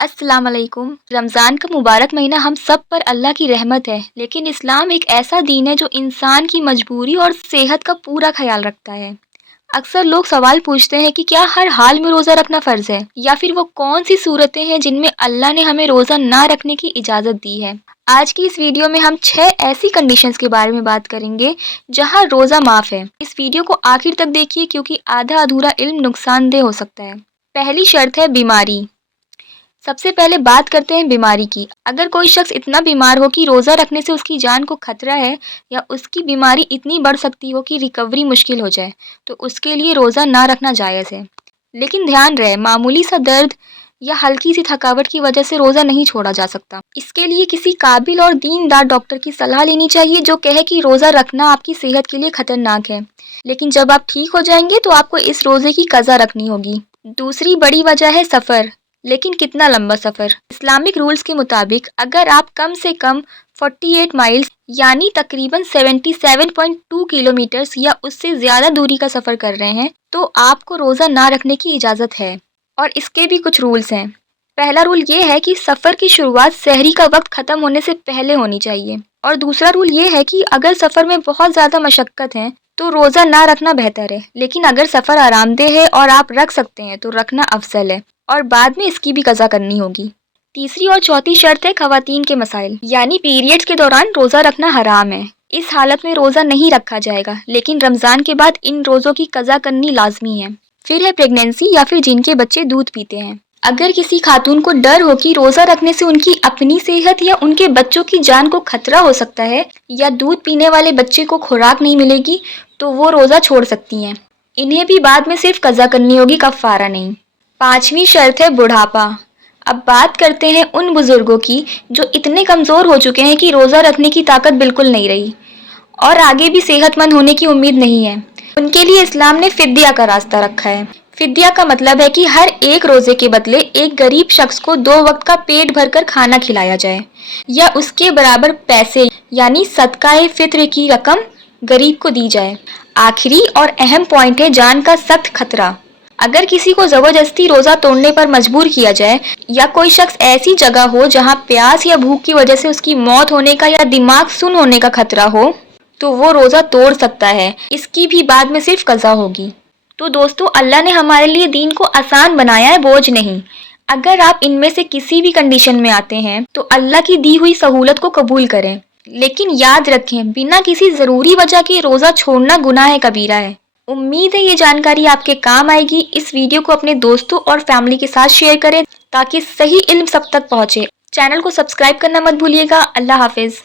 السلام علیکم۔ رمضان کا مبارک مہینہ ہم سب پر اللہ کی رحمت ہے، لیکن اسلام ایک ایسا دین ہے جو انسان کی مجبوری اور صحت کا پورا خیال رکھتا ہے۔ اکثر لوگ سوال پوچھتے ہیں کہ کیا ہر حال میں روزہ رکھنا فرض ہے، یا پھر وہ کون سی صورتیں ہیں جن میں اللہ نے ہمیں روزہ نہ رکھنے کی اجازت دی ہے۔ آج کی اس ویڈیو میں ہم 6 ایسی کنڈیشنز کے بارے میں بات کریں گے جہاں روزہ معاف ہے۔ اس ویڈیو کو آخر تک دیکھیے کیونکہ آدھا ادھورا علم نقصان دہ ہو سکتا ہے۔ پہلی شرط ہے بیماری۔ سب سے پہلے بات کرتے ہیں بیماری کی۔ اگر کوئی شخص اتنا بیمار ہو کہ روزہ رکھنے سے اس کی جان کو خطرہ ہے، یا اس کی بیماری اتنی بڑھ سکتی ہو کہ ریکوری مشکل ہو جائے، تو اس کے لیے روزہ نہ رکھنا جائز ہے۔ لیکن دھیان رہے، معمولی سا درد یا ہلکی سی تھکاوٹ کی وجہ سے روزہ نہیں چھوڑا جا سکتا۔ اس کے لیے کسی قابل اور دیندار ڈاکٹر کی صلاح لینی چاہیے جو کہے کہ روزہ رکھنا آپ کی صحت کے لیے خطرناک ہے، لیکن جب آپ ٹھیک ہو جائیں گے تو آپ کو اس روزے کی قضا رکھنی ہوگی۔ دوسری بڑی وجہ ہے سفر، لیکن کتنا لمبا سفر۔ اسلامک رولز کے مطابق اگر آپ کم سے کم 48 مائلز یعنی تقریباً 77.2 کلومیٹرز یا اس سے زیادہ دوری کا سفر کر رہے ہیں تو آپ کو روزہ نہ رکھنے کی اجازت ہے، اور اس کے بھی کچھ رولز ہیں۔ پہلا رول یہ ہے کہ سفر کی شروعات سحری کا وقت ختم ہونے سے پہلے ہونی چاہیے، اور دوسرا رول یہ ہے کہ اگر سفر میں بہت زیادہ مشقت ہے تو روزہ نہ رکھنا بہتر ہے، لیکن اگر سفر آرام دہ ہے اور آپ رکھ سکتے ہیں تو رکھنا افضل ہے، اور بعد میں اس کی بھی قضا کرنی ہوگی۔ تیسری اور چوتھی شرط ہے خواتین کے مسائل، یعنی پیریڈز کے دوران روزہ رکھنا حرام ہے۔ اس حالت میں روزہ نہیں رکھا جائے گا، لیکن رمضان کے بعد ان روزوں کی قضا کرنی لازمی ہے۔ پھر ہے پریگنینسی یا پھر جن کے بچے دودھ پیتے ہیں۔ اگر کسی خاتون کو ڈر ہو کہ روزہ رکھنے سے ان کی اپنی صحت یا ان کے بچوں کی جان کو خطرہ ہو سکتا ہے، یا دودھ پینے والے بچے کو خوراک نہیں ملے گی، تو وہ روزہ چھوڑ سکتی ہیں۔ انہیں بھی بعد میں صرف قضا کرنی ہوگی، کفارہ نہیں۔ پانچویں شرط ہے بڑھاپا۔ اب بات کرتے ہیں ان بزرگوں کی جو اتنے کمزور ہو چکے ہیں کہ روزہ رکھنے کی طاقت بالکل نہیں رہی، اور آگے بھی صحت مند ہونے کی امید نہیں ہے۔ ان کے لیے اسلام نے فدیہ کا راستہ رکھا ہے۔ فدیہ کا مطلب ہے کہ ہر ایک روزے کے بدلے ایک غریب شخص کو 2 وقت کا پیٹ بھر کر کھانا کھلایا جائے، یا اس کے برابر پیسے یعنی صدقہ فطر کی رقم غریب کو دی جائے۔ آخری اور اہم پوائنٹ ہے جان کا سخت خطرہ۔ اگر کسی کو زبردستی روزہ توڑنے پر مجبور کیا جائے، یا کوئی شخص ایسی جگہ ہو جہاں پیاس یا بھوک کی وجہ سے اس کی موت ہونے کا یا دماغ سن ہونے کا خطرہ ہو، تو وہ روزہ توڑ سکتا ہے، اس کی بھی بعد میں صرف قضا ہوگی۔ تو دوستو، اللہ نے ہمارے لیے دین کو آسان بنایا ہے، بوجھ نہیں۔ اگر آپ ان میں سے کسی بھی کنڈیشن میں آتے ہیں تو اللہ کی دی ہوئی سہولت کو قبول کریں، لیکن یاد رکھیں بنا کسی ضروری وجہ کے روزہ چھوڑنا گناہ کبیرہ ہے۔ امید ہے یہ جانکاری آپ کے کام آئے گی۔ اس ویڈیو کو اپنے دوستوں اور فیملی کے ساتھ شیئر کریں تاکہ صحیح علم سب تک پہنچے۔ چینل کو سبسکرائب کرنا مت بھولیے گا۔ اللہ حافظ۔